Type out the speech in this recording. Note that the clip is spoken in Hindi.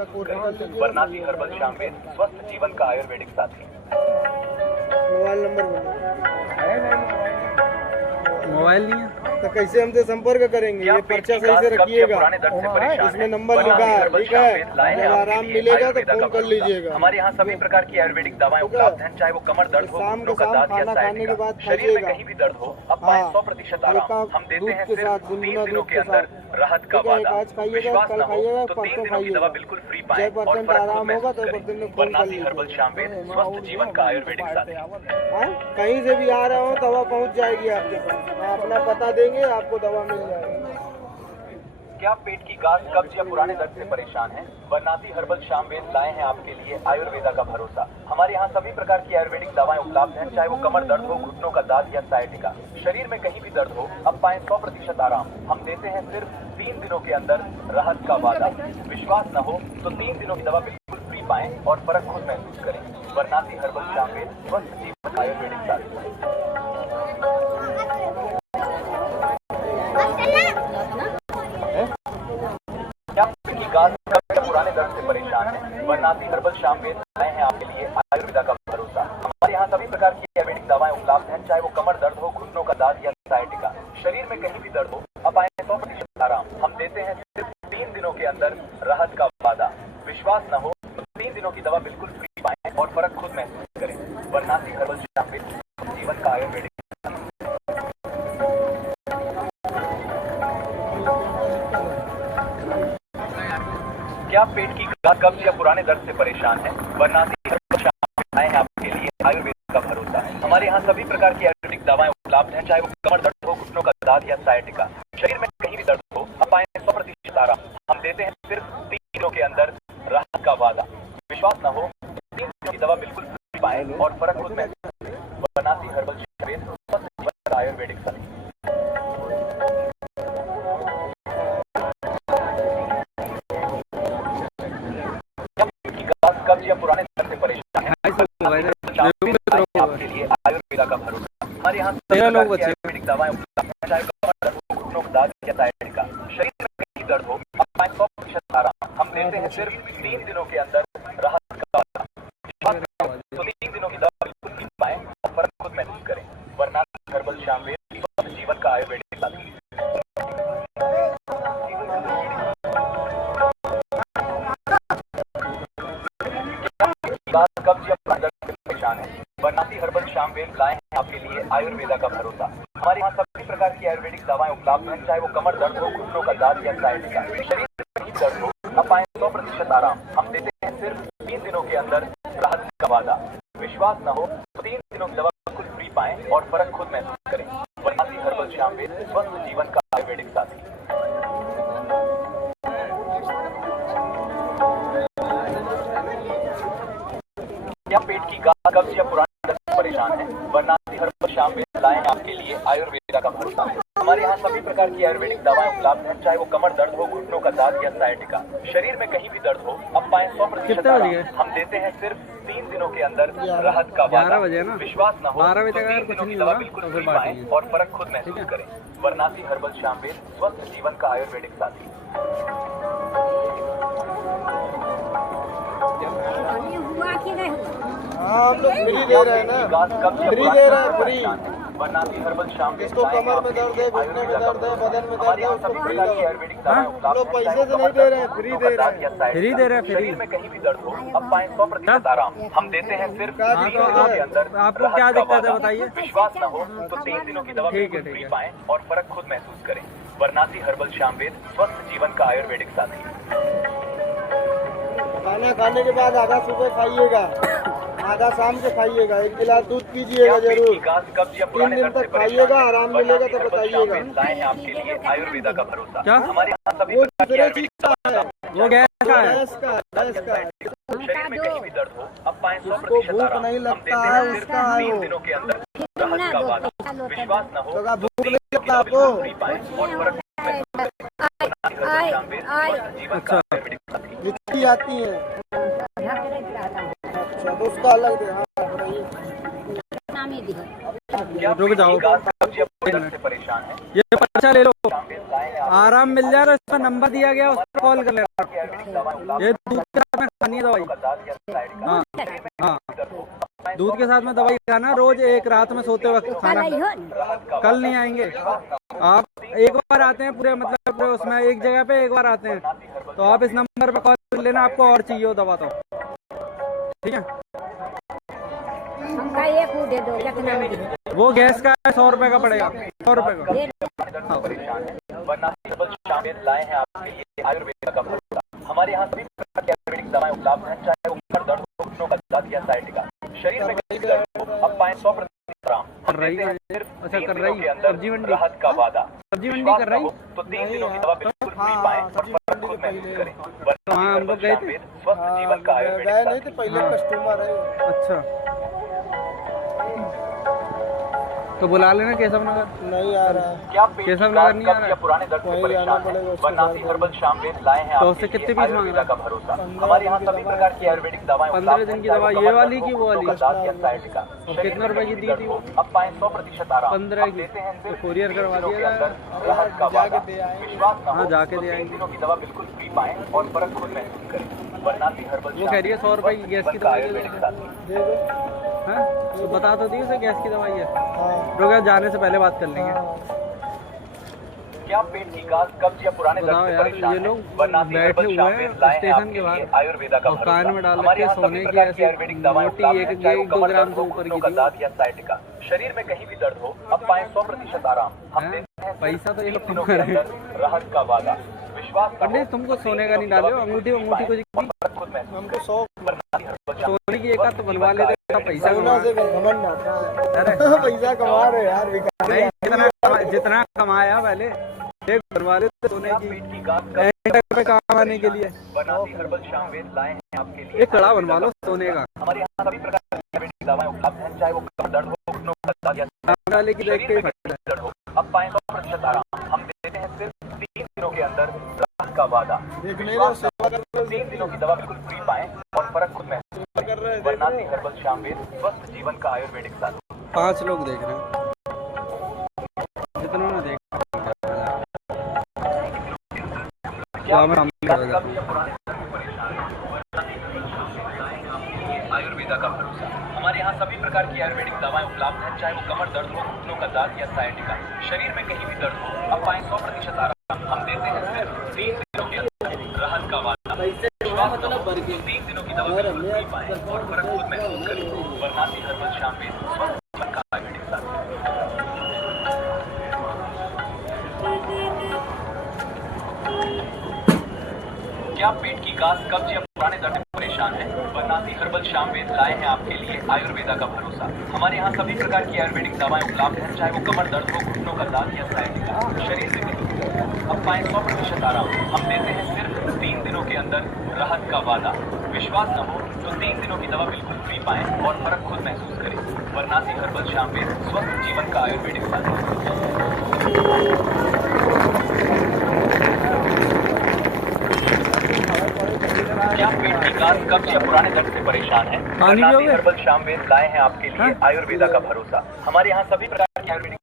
वरनासी हर्बल शामवेद, स्वस्थ जीवन का आयुर्वेदिक साथी। मोबाइल नंबर मोबाइल नहीं है तो कैसे हमसे संपर्क करेंगे? ये पर्चा सही से रखिएगा, इसमें नंबर लिखा है, ठीक है? जब आराम मिलेगा तो फोन कर लीजिएगा। हमारे यहाँ सभी प्रकार की आयुर्वेदिक दवाएं उपलब्ध हैं, चाहे वो कमर दर्द हो, शाम घुटनों के का शाम दर्द या खाना खाने के बाद शरीर में खाइएगा। कहीं भी दर्द हो, अब पाएं 100% आराम। हम देते हैं सिर्फ 3 दिनों के अंदर राहत का वादा। विश्वास न हो तो 3 दिनों की दवा बिल्कुल फ्री पाएं और फर्क खुद महसूस करें। वरनासी हर्बल शामवेद, स्वस्थ जीवन का आयुर्वेदिक साथी। कहीं से भी आ रहे हो दवा पहुंच जाएगी आपके पास, अपना पता देंगे, आपको दवा मिल जाएगी। क्या पेट की गांठ, कब्ज या पुराने दर्द से परेशान हैं? वरनासी हर्बल शामवेद लाए हैं आपके लिए आयुर्वेदा का भरोसा। हमारे यहाँ सभी प्रकार की आयुर्वेदिक दवाएं उपलब्ध हैं, चाहे वो कमर दर्द हो, घुटनों का दर्द या साइटिका। शरीर में कहीं भी दर्द हो, अब पाएं 100% आराम। हम देते हैं सिर्फ 3 दिनों के अंदर राहत का वादा। विश्वास न हो तो 3 दिनों की दवा बिल्कुल फ्री पाएं और फर्क खुद महसूस करें। वरनासी हर्बल शामवेद, स्वस्थ जीवन का आयुर्वेदिक साथी। पुराने दर्द से परेशान हैं? वरनासी हर्बल शामवेद लाए हैं आपके लिए आयुर्वेदा का भरोसा। हमारे यहाँ सभी प्रकार की आयुर्वेदिक दवाएं उपलब्ध हैं, चाहे वो कमर दर्द हो, घुटनों का दर्द या साइटिका। शरीर में कहीं भी दर्द हो, अब पाएं 100% आराम। हम देते हैं सिर्फ 3 दिनों के अंदर राहत का वादा। विश्वास न हो तो 3 दिनों की दवा बिल्कुल फ्री पाएं और फर्क खुद महसूस करें। वरनासी हर्बल शामवेद, जीवन का आयुर्वेदिक। क्या पेट की गांठ, कब्ज या पुराने दर्द से परेशान हैं? वरनासी हर्बल शामवेद आए हैं आपके लिए आयुर्वेद का भरोसा है। हमारे यहाँ सभी प्रकार की आयुर्वेदिक दवाएं उपलब्ध हैं, चाहे वो कमर दर्द हो, घुटनों का दर्द या साइटिका। शरीर में कहीं भी दर्द हो, अब पाएं 100% आराम। हम देते हैं सिर्फ 3 दिनों के अंदर राहत का वादा। विश्वास न हो तो 3 दिनों की दवा बिल्कुल फ्री पाएं और फर्क खुद महसूस करें। वरनासी हर्बल शामवेद, स्वस्थ जीवन का आयुर्वेदिक साथी। कब्ज या पुराने दर्द से परेशान हैं? आपके लिए आयुर्वेदा का भरोसा। हमारे यहाँ आयुर्वेदिक दवाएं उपलब्ध हैं, चाहे कमर दर्द हो, घुटनों का दर्द या साइटिका। शरीर में कहीं दर्द हो, अब पाएं 100% आराम। हम देते हैं सिर्फ 3 दिनों के अंदर राहत का वादा। तो 3 दिनों की दवा बिल्कुल फ्री पाएं और फर्क खुद महसूस करें। वरनासी हर्बल शामवेद, स्वस्थ जीवन का आयुर्वेदिक साथी। कब्ज या पुराने दर्द से परेशान हैं? वरनासी हर्बल शामवेद लाए हैं आपके लिए आयुर्वेदा का भरोसा। हमारे यहाँ सभी प्रकार की आयुर्वेदिक दवाएं उपलब्ध हैं, चाहे वो कमर दर्द हो, घुटनों का दर्द या साइटिका। शरीर में कहीं दर्द हो, अब पाएं 100% आराम। हम देते हैं सिर्फ 3 दिनों के अंदर राहत का वादा। विश्वास न हो तो 3 दिनों की दवा बिल्कुल फ्री पाएं और फर्क खुद महसूस करें। वरनासी हर्बल शामवेद, स्वस्थ जीवन का आयुर्वेदिक साथी। क्या पेट की गांठ, कब्ज या पुराने दर्द से परेशान हैं? वरनासी हर्बल शामवेद लाए हैं आपके लिए आयुर्वेदा का भरोसा है। हमारे यहाँ सभी प्रकार की आयुर्वेदिक दवाएं उपलब्ध हैं, चाहे वो कमर दर्द हो, घुटनों का दर्द या साइटिका। शरीर में कहीं भी दर्द हो, अब पाएं 100% आराम। हम देते हैं सिर्फ 3 दिनों के अंदर राहत का वादा। विश्वास न हो तो 3 दिनों की दवा बिल्कुल फ्री पाएं और फर्क खुद महसूस करें। वरनासी हर्बल शामवेद, स्वस्थ जीवन का आयुर्वेदिक साथी। हाँ, हम लोग फ्री दे रहे हैं ना, फ्री दे रहे हैं, फ्री। वरनासी हर्बल शामवेद, जिसको कमर में दर्द है, घुटने में दर्द है, बदन में दर्द है, उसको फ्री दे रहे हैं। हम लोग पैसे से नहीं दे रहे हैं, फ्री दे रहे हैं। फ्री दे रहे हैं, शरीर में कहीं भी दर्द हो, अब पाएं 100% आराम। हम देते हैं सिर्फ 3 दिनों के अंदर। आपको क्या दिक्कत है बताइए? विश्वास न हो तो 3 दिनों की दवा बिल्कुल फ्री पाएं और फर्क खुद महसूस करें। वरनासी हर्बल शामवेद, स्वस्थ जीवन का आयुर्वेदिक साथी। खाना खाने के बाद आधा सुबह खाइएगा, आधा शाम के खाइएगा, 1 गिलास दूध पीजिएगा जरूर। 3 दिन तक खाइएगा, आराम मिलेगा तो बताइएगा। लाए हैं आपके लिए आयुर्वेदा का भरोसा। क्या? हमारे यहाँ सभी वो प्रकार की दूसरे आयुर्वेदिक चीज का है, वो गैस का है। गैस का। शरीर में कहीं भी दर्द हो, अब पाएं जिसको 100% भूख आराम। नहीं हम लगता देते है, हैं सिर्फ उसका है 3 वो। दिनों के अंदर राहत का वादा। विश्वास न हो तो भूख तो नहीं 3 लगता आपको? फ्री पाएं और फर्क जीवन का आयुर्वेदिक साथी। लिट्टी आती है, अच्छा तो उसका अलग दे। हाँ, बताइए। क्या रुक जाओ, कब्ज या पुराने दर्द से परेशान हैं? ये पर्चा ले लो। शामवेद लाए हैं आराम मिल जाएगा, इसका नंबर दिया गया उस पर कॉल कर लेना। ये दूध के साथ में खानी है दवाई। हाँ हाँ, दूध के साथ में दवाई खाना रोज, एक रात में सोते वक्त खाना। कल नहीं आएंगे आप, एक बार आते हैं पूरे, मतलब पूरे उसमें एक जगह पे एक बार आते हैं, तो आप इस नंबर पे कॉल कर लेना, आपको और चाहिए हो दवा तो, ठीक है। हमका एक वो दे दो, कितना में दे? वो गैस का 100 रुपए का पड़ेगा, 100 रुपए का। दे दो। परेशान है वरना हर्बल शामिल लाए हैं आपके लिए आयुर्वेद का भरोसा। हमारे यहाँ सभी प्रकार की आयुर्वेदिक दवाएं उपलब्ध हैं, चाहे वो कमर दर्द हो, घुटनों का दर्द या साइटिका। शरीर में कहीं भी दर्द हो, अब पाएं 100% आराम। कर रही है, अच्छा कर रही है। सब्जी मंडी, राहत का वादा। सब्जी मंडी कर रही, तो 3 दिनों की दवा बिल्कुल फ्री पाएं और फर्क खुद महसूस करें। हाँ, हम लोग गए थे। स्वस्थ जीवन का गए नहीं आयुर्वेदिक थे, पहले कस्टमर है। अच्छा तो बुला लेना केशव नगर। नहीं आ रहा है। क्या पेट केशव की नगर नहीं आ कब्ज रहा या पुराने दर्द से वही परेशान आना है? पड़ेगा उसके बनासी बाद। हर्बल शामिल लाए हैं तो आपके उससे लिए कितने पीस आयुर्वेदा मांग का भरोसा। हमारे यहाँ सभी प्रकार की आयुर्वेदिक दवाएं 15 दिन की दवा, ये वाली की वो वाली? कितने रुपए की दी थी वो? अब पाएं 100% आराम। 15 हम की। देते हैं तो सिर्फ कोरियर 3 करवा दिनों दिया के जाएगा। अंदर राहत का वादा। विश्वास ना हाँ, हो जाके तो दे 3 आएंगे। दिनों की दवा बिल्कुल फ्री पाएं और फर्क खुद महसूस करें। बनासी हर्बल वो कह रही है 100 रुपए की गैस की दवाई दे आयुर्वेदिक दो। साथी। दे दो। हाँ तो बता तो दी उसे गैस की दवाई है। हाँ रुक जा, जाने से पहले बात कर लेंगे। हाँ। क्या पेट की गाज, कब्ज या पुराने बताओ दर्द से यार, परेशान ये हैं? लोग बनासी बैठे हर्बल हुए शामिल हैं लाए हैं स्टेशन आपके के बाहर, लिए आयुर्वेदा का और भरोसा। कान में डाल हमारे रखे यहाँ सोने सभी की प्रकार की ऐसी आयुर्वेदिक दवाएं मोटी उपलब्ध एक हैं, चाहे वो 1-2 कमर ग्राम दर्द से हो, ऊपर घुटनों की का थी। दर्द या साइटिका। शरीर में कहीं भी दर्द हो, अब पाएं 100% आराम। हम हैं? देते हैं पैसा तो ये लोग 3 दिनों कमा के रहे हैं। अंदर राहत का वादा। विश्वास ना हो पंडित तुमको तो सोने 3 का नहीं दिनों की डाले, दवा अंगूठी बिल्कुल अंगूठी को फ्री पाएं और फर्क खुद महसूस हमको करें। 100 बनासी हर्बल शामिल सोने की एक हाथ तो बनवा लेते, इतना पैसा सोना कमा। से घमंड आता है। अरे पैसा कमा रहे यार, भिखारी नहीं, आदमी। जितना कमाया पहले एक बनवा लेते सोने क्या की, पेट की गाज, एंड पे काम आने के लिए। बनासी हर्बल शामिल लाए हैं आपके लिए एक कड़ा बनवा लो सोने का। हमारे यहाँ सभी प्रकार की आयुर्वेदिक दवाएं उपलब्ध हैं, चाहे वो कमर दर्द हो, घुटनों का दर्द या सामने वाले की देख शरीर के में ही कहीं भी दर्द हो, अब पाएं 100% आराम। हम देते हैं सिर्फ 3 दिनों के अंदर राहत का वादा। देख नहीं रहे, सेवा कर रहे 3 दिनों की दवा बिल्कुं फ्री पाएं और फर्क खुद महसूस कर रहे हैं, देख बनासी रहे हैं। हर्बल शामिल स्वस्थ जीवन का आयुर्वेदिक साथी। 5 लोग देख रहे हैं, जितनों ने देखा सामने कर देगा। कब्ज या पुराने दर्द से परेशान हैं? आयुर्वेदा का भरोसा। हमारे यहाँ सभी प्रकार की आयुर्वेदिक दवाएं उपलब्ध हैं, चाहे वो कमर दर्द हो, घुटनों का दर्द या साइटिका। शरीर में कहीं भी दर्द हो, अब पाएं 100% आराम। हम देते हैं सिर्फ 3 दिनों के अंदर राहत का वादा। विश्वास ना हो तो 3 दिनों की दवा बिल्कुल फ्री पाएं और फर्क खुद महसूस करें। बनासी हर्बल शामिल स्वस्थ जीवन का आयुर्वेदिक साथी। क्या पेट की गाज, कब्ज या पुराने दर्द से परेशान हैं? बनासी हर्बल शामिल लाए हैं आपके लिए आयुर्वेदा का भरोसा। हमारे यहाँ सभी प्रकार की आयुर्वेदिक दवाएं उपलब्ध हैं, चाहे वो कमर दर्द हो, घुटनों का दर्द या साइटिका। शरीर में कहीं भी दर्द हो, अब पाएं 100% आराम। हम देते हैं सिर्फ 3 दिनों के अंदर राहत का वादा। विश्वास न हो तो 3 दिनों की दवा बिल्कुल फ्री पाएं और फर्क खुद महसूस करें। बनासी हर्बल शामिल स्वस्थ जीवन का आयुर्वेदिक साथी। क्या पेट की गाज, कब्ज या पुराने दर्द से परेशान हैं? पानी बनासी पियोगे? हर्बल शामिल लाए हैं आपके लिए हाँ? आयुर्वेदा का भरोसा। हमारे यहाँ सभी प्रकार की आयुर्वेदिक